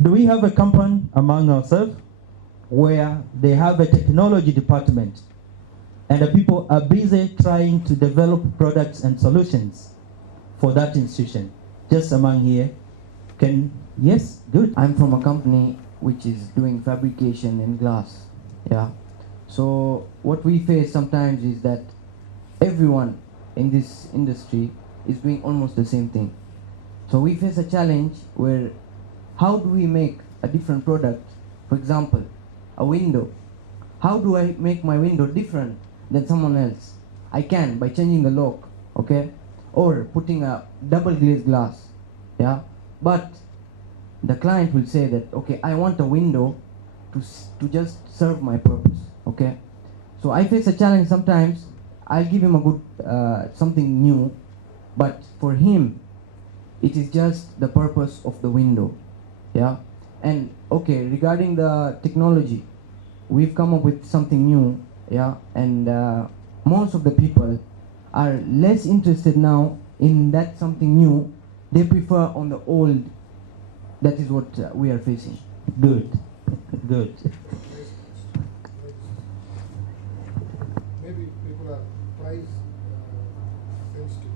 Do we have a company among ourselves where they have a technology department and the people are busy trying to develop products and solutions for that institution? Just among here. Yes, good. I'm from a company which is doing fabrication in glass. Yeah. So what we face sometimes is that everyone in this industry is doing almost the same thing. So we face a challenge where how do we make a different product? For example, a window. How do I make my window different than someone else? I can by changing the lock, okay? Or putting a double glazed glass, yeah? But the client will say that, okay, I want a window to just serve my purpose, okay? So I face a challenge sometimes. I'll give him a good, something new, but for him, it is just the purpose of the window, yeah? And okay, regarding the technology, we've come up with something new, yeah? And most of the people are less interested now in that something new. They prefer on the old. That is what we are facing. Good, good. Maybe people are price sensitive.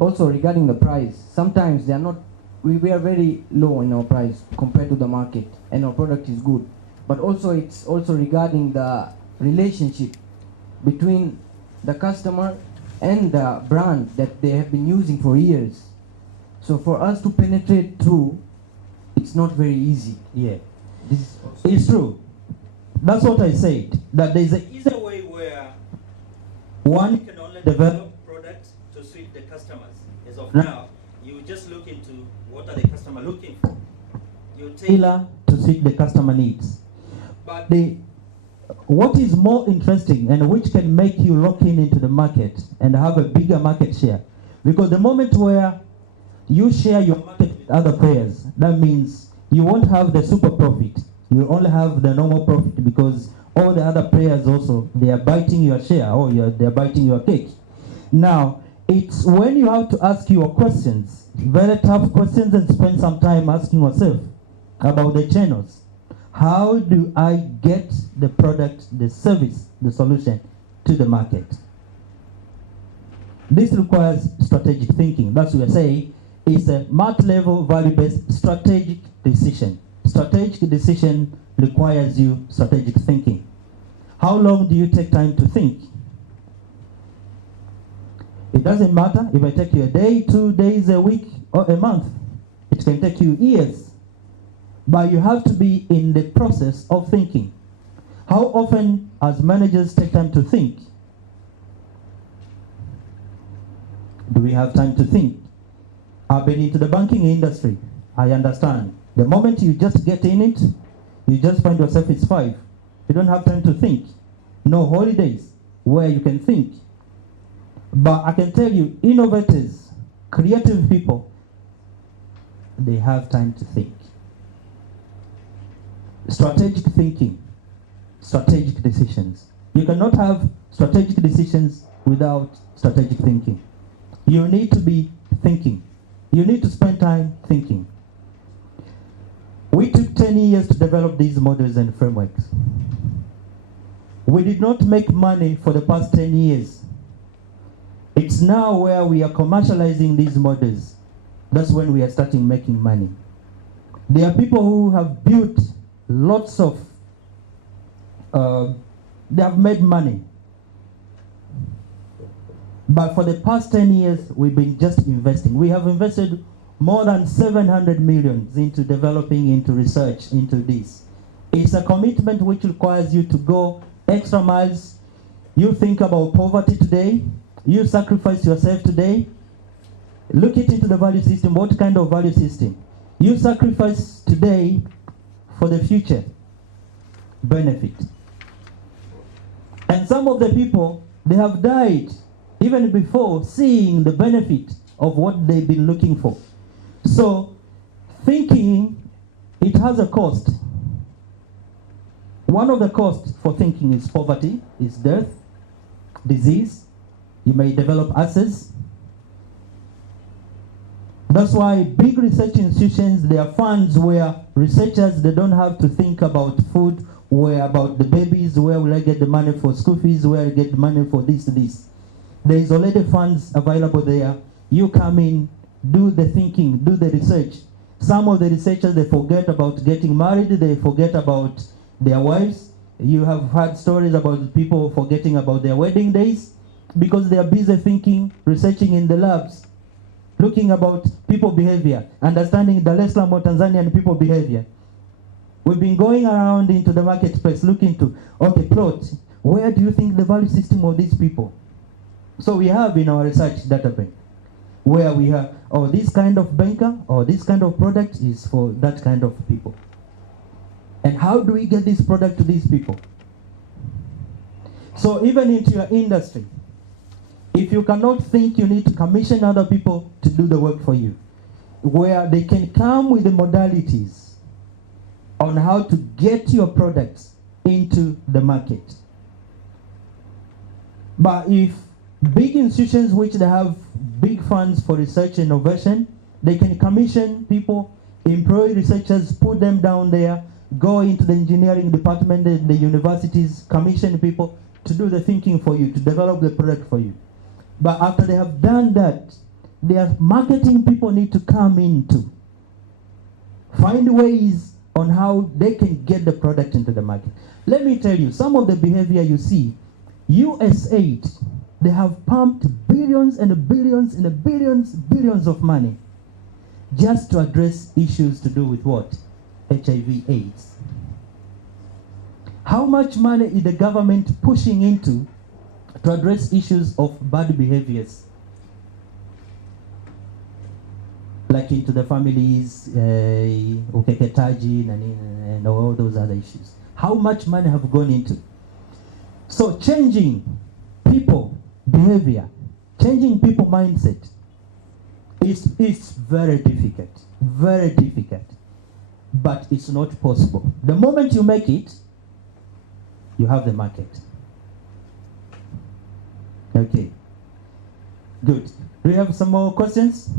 Also regarding the price, sometimes they are not. We are very low in our price compared to the market, and our product is good. But also it's also regarding the relationship between the customer and the brand that they have been using for years. So for us to penetrate through, it's not very easy. Yeah, This is it's true. That's what I said, that there's an easier way where one can only develop products to suit the customers. As of now, you just look into what are the customer looking for. You tailor to suit the customer needs. But what is more interesting and which can make you lock in into the market and have a bigger market share, because the moment where you share your market with other players, that means you won't have the super profit. You only have the normal profit because all the other players also, they are biting your share or they are biting your cake. Now, it's when you have to ask your questions, very tough questions, and spend some time asking yourself about the channels. How do I get the product, the service, the solution to the market? This requires strategic thinking. That's what we say. It's a multi-level, value-based strategic decision. Strategic decision requires you strategic thinking. How long do you take time to think? It doesn't matter if I take you a day, 2 days, a week, or a month. It can take you years. But you have to be in the process of thinking. How often as managers take time to think? Do we have time to think? I've been into the banking industry. I understand. The moment you just get in it, you just find yourself it's 5. You don't have time to think. No holidays where you can think. But I can tell you, innovators, creative people, they have time to think. Strategic thinking, strategic decisions. You cannot have strategic decisions without strategic thinking. You need to be thinking. You need to spend time thinking. We took 10 years to develop these models and frameworks. We did not make money for the past 10 years. It's now where we are commercializing these models. That's when we are starting making money. There are people who have built lots of, they have made money. But for the past 10 years, we've been just investing. We have invested more than 700 million into developing, into research, into this. It's a commitment which requires you to go extra miles. You think about poverty today. You sacrifice yourself today. Look it into the value system. What kind of value system? You sacrifice today for the future benefit. And some of the people, they have died even before seeing the benefit of what they've been looking for. So thinking, it has a cost. One of the costs for thinking is poverty, is death, disease. You may develop ulcers. That's why big research institutions, their funds where researchers, they don't have to think about food, where about the babies, where will I get the money for school fees, where I get the money for this. There is already funds available there. You come in, do the thinking, do the research. Some of the researchers, they forget about getting married, they forget about their wives. You have heard stories about people forgetting about their wedding days because they are busy thinking, researching in the labs, looking about people behavior, understanding Dar es Salaam or Tanzanian people behavior. We've been going around into the marketplace looking to, okay, plot, where do you think the value system of these people? So we have in our research data bank, where we have, oh, this kind of banker or this kind of product is for that kind of people. And how do we get this product to these people? So even into your industry, if you cannot think, you need to commission other people to do the work for you, where they can come with the modalities on how to get your products into the market. But if big institutions which they have big funds for research and innovation, they can commission people, employ researchers, put them down there, go into the engineering department in the universities, commission people to do the thinking for you, to develop the product for you. But after they have done that, their marketing people need to come in to find ways on how they can get the product into the market. Let me tell you, some of the behavior you see, USAID, they have pumped billions and billions and billions of money just to address issues to do with what? HIV/AIDS. How much money is the government pushing into to address issues of bad behaviors? Like into the families, ukeketaji, and all those other issues. How much money have gone into? So changing people behavior, changing people mindset is very difficult, but it's not possible. The moment you make it, you have the market. Okay, good. Do you have some more questions?